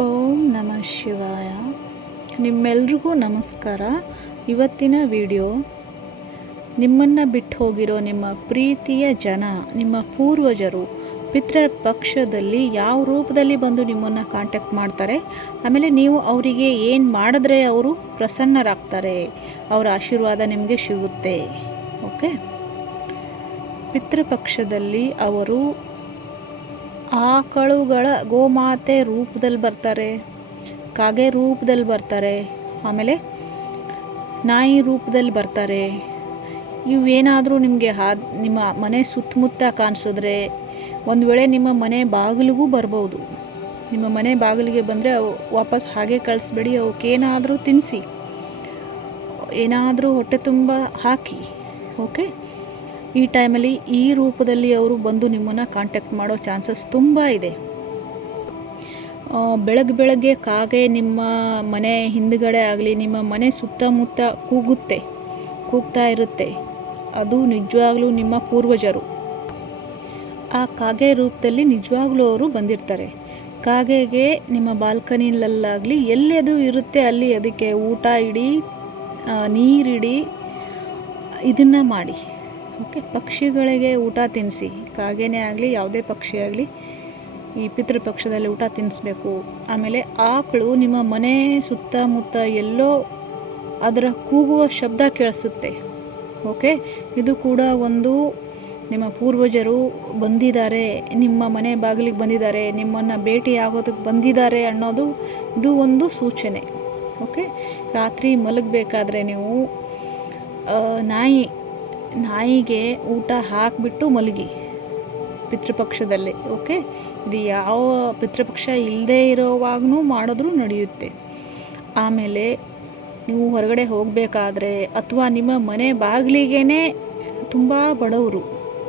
ಓಂ ನಮಃ ಶಿವಾಯ. ನಿಮ್ಮೆಲ್ರಿಗೂ ನಮಸ್ಕಾರ. ಇವತ್ತಿನ ವಿಡಿಯೋ, ನಿಮ್ಮನ್ನು ಬಿಟ್ಟು ಹೋಗಿರೋ ನಿಮ್ಮ ಪ್ರೀತಿಯ ಜನ, ನಿಮ್ಮ ಪೂರ್ವಜರು, ಪಿತೃ ಪಕ್ಷದಲ್ಲಿ ಯಾವ ರೂಪದಲ್ಲಿ ಬಂದು ನಿಮ್ಮನ್ನು ಕಾಂಟ್ಯಾಕ್ಟ್ ಮಾಡ್ತಾರೆ? ಆಮೇಲೆ ನೀವು ಅವರಿಗೆ ಏನು ಮಾಡಿದ್ರೆ ಅವರು ಪ್ರಸನ್ನರಾಗ್ತಾರೆ? ಅವರ ಆಶೀರ್ವಾದ ನಿಮಗೆ ಸಿಗುತ್ತೆ. ಓಕೆ? ಪಿತೃಪಕ್ಷದಲ್ಲಿ ಅವರು ಆಕಳುಗಳ ಗೋಮಾತೆ ರೂಪದಲ್ಲಿ ಬರ್ತಾರೆ, ಕಾಗೆ ರೂಪದಲ್ಲಿ ಬರ್ತಾರೆ, ಆಮೇಲೆ ನಾಯಿ ರೂಪದಲ್ಲಿ ಬರ್ತಾರೆ. ಇವೇನಾದರೂ ನಿಮಗೆ ಹಾ ನಿಮ್ಮ ಮನೆ ಸುತ್ತಮುತ್ತ ಕಾಣಿಸಿದ್ರೆ ಒಂದು ವೇಳೆ ನಿಮ್ಮ ಮನೆ ಬಾಗಿಲಿಗೂ ಬರ್ಬೋದು. ನಿಮ್ಮ ಮನೆ ಬಾಗಿಲಿಗೆ ಬಂದರೆ ಅವು ವಾಪಸ್ ಹಾಗೆ ಕಳಿಸ್ಬೇಡಿ ಅವಕ್ಕೇನಾದರೂ ತಿನ್ನಿಸಿ ಏನಾದರೂ ಹೊಟ್ಟೆ ತುಂಬ ಹಾಕಿ, ಓಕೆ? ಈ ಟೈಮಲ್ಲಿ ಈ ರೂಪದಲ್ಲಿ ಅವರು ಬಂದು ನಿಮ್ಮನ್ನು ಕಾಂಟ್ಯಾಕ್ಟ್ ಮಾಡೋ ಚಾನ್ಸಸ್ ತುಂಬ ಇದೆ. ಬೆಳಗ್ಗೆ ಬೆಳಗ್ಗೆ ಕಾಗೆ ನಿಮ್ಮ ಮನೆ ಹಿಂದುಗಡೆ ಆಗಲಿ, ನಿಮ್ಮ ಮನೆ ಸುತ್ತಮುತ್ತ ಕೂಗುತ್ತೆ, ಕೂಗ್ತಾ ಇರುತ್ತೆ. ಅದು ನಿಜವಾಗ್ಲೂ ನಿಮ್ಮ ಪೂರ್ವಜರು. ಆ ಕಾಗೆ ರೂಪದಲ್ಲಿ ನಿಜವಾಗ್ಲೂ ಅವರು ಬಂದಿರ್ತಾರೆ. ಕಾಗೆಗೆ ನಿಮ್ಮ ಬಾಲ್ಕನಿಲಲ್ಲಾಗಲಿ ಎಲ್ಲಿ ಅದು ಇರುತ್ತೆ ಅಲ್ಲಿ ಅದಕ್ಕೆ ಊಟ ಇಡಿ ನೀರಿಡಿ, ಇದನ್ನು ಮಾಡಿ. ಓಕೆ, ಪಕ್ಷಿಗಳಿಗೆ ಊಟ ತಿನ್ನಿಸಿ ಕಾಗೆನೇ ಆಗಲಿ, ಯಾವುದೇ ಪಕ್ಷಿ ಆಗಲಿ, ಈ ಪಿತೃಪಕ್ಷದಲ್ಲಿ ಊಟ ತಿನ್ನಿಸ್ಬೇಕು ಆಮೇಲೆ ಆಕಳು ನಿಮ್ಮ ಮನೆ ಸುತ್ತಮುತ್ತ ಎಲ್ಲೋ ಅದರ ಕೂಗುವ ಶಬ್ದ ಕೇಳಿಸುತ್ತೆ. ಓಕೆ, ಇದು ಕೂಡ ಒಂದು ನಿಮ್ಮ ಪೂರ್ವಜರು ಬಂದಿದ್ದಾರೆ, ನಿಮ್ಮ ಮನೆ ಬಾಗಿಲಿಗೆ ಬಂದಿದ್ದಾರೆ, ನಿಮ್ಮನ್ನು ಭೇಟಿ ಆಗೋದಕ್ಕೆ ಬಂದಿದ್ದಾರೆ ಅನ್ನೋದು, ಇದು ಒಂದು ಸೂಚನೆ. ಓಕೆ, ರಾತ್ರಿ ಮಲಗಬೇಕಾದ್ರೆ ನೀವು ನಾಯಿ ನಾಯಿಗೆ ಊಟ ಹಾಕಿಬಿಟ್ಟು ಮಲಗಿ ಪಿತೃಪಕ್ಷದಲ್ಲಿ, ಓಕೆ? ಇದು ಯಾವ ಪಿತೃಪಕ್ಷ ಇಲ್ಲದೇ ಇರೋವಾಗೂ ಮಾಡಿದ್ರೂ ನಡೆಯುತ್ತೆ. ಆಮೇಲೆ ನೀವು ಹೊರಗಡೆ ಹೋಗಬೇಕಾದ್ರೆ ಅಥವಾ ನಿಮ್ಮ ಮನೆ ಬಾಗಿಲಿಗೇ ತುಂಬ ಬಡವರು,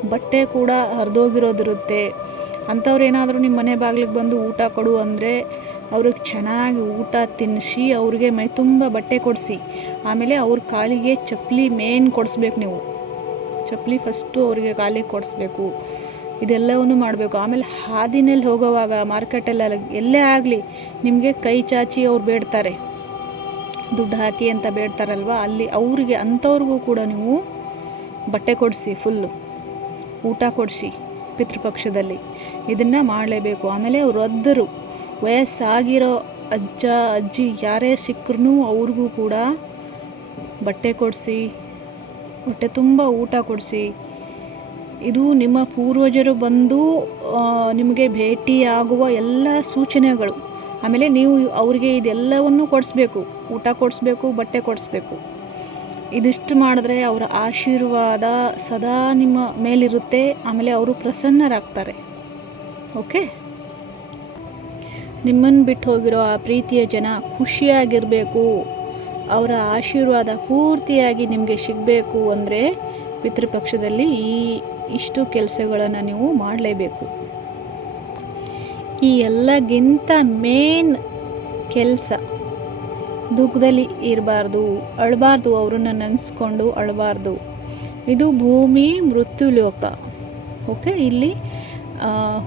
ಬಟ್ಟೆ ಕೂಡ ಹರಿದೋಗಿರೋದಿರುತ್ತೆ. ಅಂಥವ್ರು ಏನಾದರೂ ನಿಮ್ಮ ಮನೆ ಬಾಗಿಲಿಗೆ ಬಂದು ಊಟ ಕೊಡು ಅಂದರೆ ಅವ್ರಿಗೆ ಚೆನ್ನಾಗಿ ಊಟ ತಿನ್ನಿಸಿ, ಅವ್ರಿಗೆ ಮೈ ತುಂಬ ಬಟ್ಟೆ ಕೊಡಿಸಿ, ಆಮೇಲೆ ಅವ್ರ ಕಾಲಿಗೆ ಚಪ್ಪಲಿ ಮೇನ್ ಕೊಡಿಸ್ಬೇಕು ನೀವು. ಚಪ್ಪಲಿ ಫಸ್ಟು ಅವರಿಗೆ ಕಾಲಿಗೆ ಕೊಡಿಸ್ಬೇಕು. ಇದೆಲ್ಲವನ್ನು ಮಾಡಬೇಕು. ಆಮೇಲೆ ಹಾದಿನಲ್ಲಿ ಹೋಗೋವಾಗ ಮಾರ್ಕೆಟಲ್ಲಿ ಎಲ್ಲೇ ಆಗಲಿ, ನಿಮಗೆ ಕೈ ಚಾಚಿ ಅವ್ರು ಬೇಡ್ತಾರೆ. ದುಡ್ಡು ಹಾಕಿ ಅಂತ ಬೇಡ್ತಾರಲ್ವ? ಅಲ್ಲಿ ಅವರಿಗೆ ಅಂಥವ್ರಿಗೂ ಕೂಡ ನೀವು ಬಟ್ಟೆ ಕೊಡಿಸಿ, ಫುಲ್ಲು. ಊಟ ಕೊಡಿಸಿ ಪಿತೃಪಕ್ಷದಲ್ಲಿ. ಇದನ್ನು ಮಾಡಲೇಬೇಕು. ಆಮೇಲೆ ವೃದ್ಧರು, ವಯಸ್ಸಾಗಿರೋ ಅಜ್ಜ, ಅಜ್ಜಿ, ಯಾರೇ ಸಿಕ್ಕರೂ ಅವ್ರಿಗೂ ಕೂಡ ಬಟ್ಟೆ ಕೊಡಿಸಿ ಹೊಟ್ಟೆ ತುಂಬ ಊಟ ಕೊಡಿಸಿ. ಇದು ನಿಮ್ಮ ಪೂರ್ವಜರು ಬಂದು ನಿಮಗೆ ಭೇಟಿಯಾಗುವ ಎಲ್ಲ ಸೂಚನೆಗಳು. ಆಮೇಲೆ ನೀವು ಅವರಿಗೆ ಇದೆಲ್ಲವನ್ನು ಕೊಡಿಸ್ಬೇಕು. ಊಟ ಕೊಡಿಸ್ಬೇಕು, ಬಟ್ಟೆ ಕೊಡಿಸ್ಬೇಕು. ಇದಿಷ್ಟು ಮಾಡಿದ್ರೆ ಅವರ ಆಶೀರ್ವಾದ ಸದಾ ನಿಮ್ಮ ಮೇಲಿರುತ್ತೆ. ಆಮೇಲೆ ಅವರು ಪ್ರಸನ್ನರಾಗ್ತಾರೆ. ಓಕೆ? ನಿಮ್ಮನ್ನು ಬಿಟ್ಟು ಹೋಗಿರೋ ಆ ಪ್ರೀತಿಯ ಜನ ಖುಷಿಯಾಗಿರಬೇಕು. ಅವರ ಆಶೀರ್ವಾದ ಪೂರ್ತಿಯಾಗಿ ನಿಮಗೆ ಸಿಗಬೇಕು ಅಂದರೆ ಪಿತೃಪಕ್ಷದಲ್ಲಿ ಈ ಇಷ್ಟು ಕೆಲಸಗಳನ್ನು ನೀವು ಮಾಡಲೇಬೇಕು. ಈ ಎಲ್ಲಗಿಂತ ಮೇನ್ ಕೆಲಸ ದುಃಖದಲ್ಲಿ ಇರಬಾರ್ದು, ಅಳಬಾರ್ದು, ಅವ್ರನ್ನ ನೆನೆಸ್ಕೊಂಡು ಅಳಬಾರ್ದು. ಇದು ಭೂಮಿ, ಮೃತ್ಯು, ಲೋಕ. ಓಕೆ ಇಲ್ಲಿ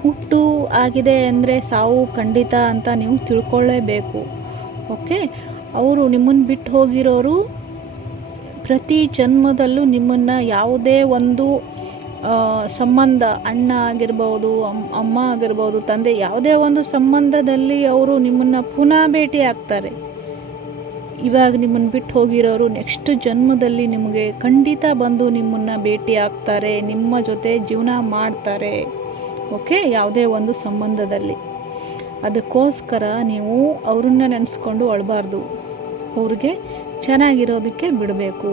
ಹುಟ್ಟು ಆಗಿದೆ ಅಂದರೆ ಸಾವು ಖಂಡಿತ ಅಂತ ನೀವು ತಿಳ್ಕೊಳ್ಳೇಬೇಕು ಓಕೆ ಅವರು ನಿಮ್ಮನ್ನು ಬಿಟ್ಟು ಹೋಗಿರೋರು ಪ್ರತಿ ಜನ್ಮದಲ್ಲೂ ನಿಮ್ಮನ್ನು ಯಾವುದೇ ಒಂದು ಸಂಬಂಧ, ಅಣ್ಣ ಆಗಿರ್ಬೋದು ಅಮ್ಮ ಆಗಿರ್ಬೋದು, ತಂದೆ ಯಾವುದೇ ಒಂದು ಸಂಬಂಧದಲ್ಲಿ ಅವರು ನಿಮ್ಮನ್ನು ಪುನಃ ಭೇಟಿ ಆಗ್ತಾರೆ. ಇವಾಗ ನಿಮ್ಮನ್ನು ಬಿಟ್ಟು ಹೋಗಿರೋರು ನೆಕ್ಸ್ಟ್ ಜನ್ಮದಲ್ಲಿ ನಿಮಗೆ ಖಂಡಿತ ಬಂದು ನಿಮ್ಮನ್ನು ಭೇಟಿ ಆಗ್ತಾರೆ, ನಿಮ್ಮ ಜೊತೆ ಜೀವನ ಮಾಡ್ತಾರೆ, ಓಕೆ? ಯಾವುದೇ ಒಂದು ಸಂಬಂಧದಲ್ಲಿ. ಅದಕ್ಕೋಸ್ಕರ ನೀವು ಅವ್ರನ್ನ ನೆನೆಸ್ಕೊಂಡು ಅಳಬಾರ್ದು. ಅವ್ರಿಗೆ ಚೆನ್ನಾಗಿರೋದಕ್ಕೆ ಬಿಡಬೇಕು.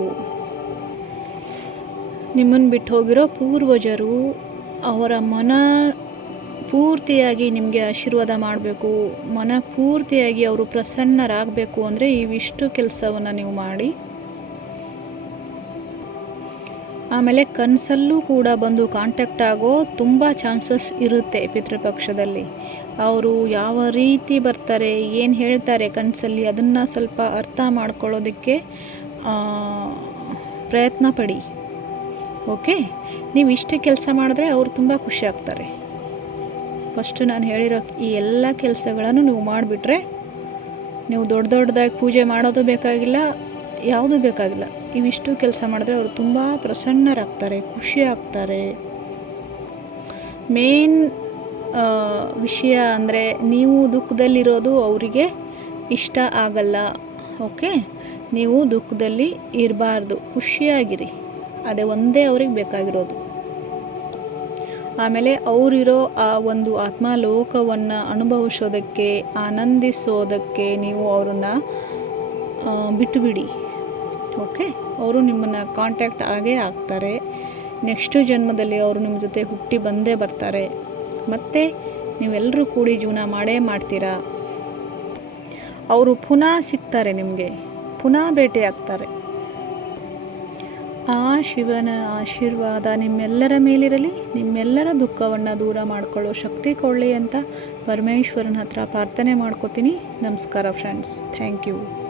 ನಿಮ್ಮನ್ನು ಬಿಟ್ಟು ಹೋಗಿರೋ ಪೂರ್ವಜರು ಅವರ ಮನ ಪೂರ್ತಿಯಾಗಿ ನಿಮಗೆ ಆಶೀರ್ವಾದ ಮಾಡಬೇಕು. ಮನ ಪೂರ್ತಿಯಾಗಿ ಅವರು ಪ್ರಸನ್ನರಾಗಬೇಕು ಅಂದರೆ ಇವಿಷ್ಟು ಕೆಲಸವನ್ನು ನೀವು ಮಾಡಿ. ಆಮೇಲೆ ಕನಸಲ್ಲೂ ಕೂಡ ಬಂದು ಕಾಂಟ್ಯಾಕ್ಟ್ ಆಗೋ ತುಂಬ ಚಾನ್ಸಸ್ ಇರುತ್ತೆ ಪಿತೃಪಕ್ಷದಲ್ಲಿ. ಅವರು ಯಾವ ರೀತಿ ಬರ್ತಾರೆ, ಏನು ಹೇಳ್ತಾರೆ ಕನಸಲ್ಲಿ ಅದನ್ನು ಸ್ವಲ್ಪ ಅರ್ಥ ಮಾಡ್ಕೊಳ್ಳೋದಕ್ಕೆ ಪ್ರಯತ್ನ ಪಡಿ. ಓಕೆ? ನೀವು ಇಷ್ಟು ಕೆಲಸ ಮಾಡಿದ್ರೆ ಅವರು ತುಂಬ ಖುಷಿ ಆಗ್ತಾರೆ. ಫಸ್ಟ್ ನಾನು ಹೇಳಿರೋ ಈ ಎಲ್ಲ ಕೆಲಸಗಳನ್ನು ನೀವು ಮಾಡಿಬಿಟ್ರೆ ನೀವು ದೊಡ್ಡ ದೊಡ್ಡದಾಗಿ ಪೂಜೆ ಮಾಡೋದು ಬೇಕಾಗಿಲ್ಲ, ಯಾವುದೂ ಬೇಕಾಗಿಲ್ಲ. ಇವಿಷ್ಟು ಕೆಲಸ ಮಾಡಿದ್ರೆ ಅವರು ತುಂಬ ಪ್ರಸನ್ನರಾಗ್ತಾರೆ, ಖುಷಿ ಆಗ್ತಾರೆ. ಮೇನ್ ವಿಷಯ ಅಂದರೆ ನೀವು ದುಃಖದಲ್ಲಿರೋದು ಅವರಿಗೆ ಇಷ್ಟ ಆಗಲ್ಲ, ಓಕೆ? ನೀವು ದುಃಖದಲ್ಲಿ ಇರಬಾರ್ದು, ಖುಷಿಯಾಗಿರಿ. ಅದೇ ಒಂದೇ ಅವ್ರಿಗೆ ಬೇಕಾಗಿರೋದು. ಆಮೇಲೆ ಅವರಿರೋ ಆ ಒಂದು ಆತ್ಮಲೋಕವನ್ನು ಅನುಭವಿಸೋದಕ್ಕೆ, ಆನಂದಿಸೋದಕ್ಕೆ ನೀವು ಅವರನ್ನು ಬಿಟ್ಟುಬಿಡಿ, ಓಕೆ? ಅವರು ನಿಮ್ಮನ್ನು ಕಾಂಟ್ಯಾಕ್ಟ್ ಆಗೇ ಆಗ್ತಾರೆ. ನೆಕ್ಸ್ಟ್ ಜನ್ಮದಲ್ಲಿ ಅವರು ನಿಮ್ಮ ಜೊತೆ ಹುಟ್ಟಿ ಬಂದೇ ಬರ್ತಾರೆ. ಮತ್ತು ನೀವೆಲ್ಲರೂ ಕೂಡಿ ಜೀವನ ಮಾಡೇ ಮಾಡ್ತೀರಾ? ಅವರು ಪುನಃ ಸಿಗ್ತಾರೆ ನಿಮಗೆ, ಪುನಃ ಭೇಟಿಯಾಗ್ತಾರೆ ಆ ಶಿವನ ಆಶೀರ್ವಾದ ನಿಮ್ಮೆಲ್ಲರ ಮೇಲಿರಲಿ, ನಿಮ್ಮೆಲ್ಲರ ದುಃಖವನ್ನು ದೂರ ಮಾಡಿಕೊಳ್ಳೋ ಶಕ್ತಿ ಕೊಳ್ಳಿ ಅಂತ ಪರಮೇಶ್ವರನ ಹತ್ರ ಪ್ರಾರ್ಥನೆ ಮಾಡ್ಕೋತೀನಿ. ನಮಸ್ಕಾರ ಫ್ರೆಂಡ್ಸ್ ಥ್ಯಾಂಕ್ ಯು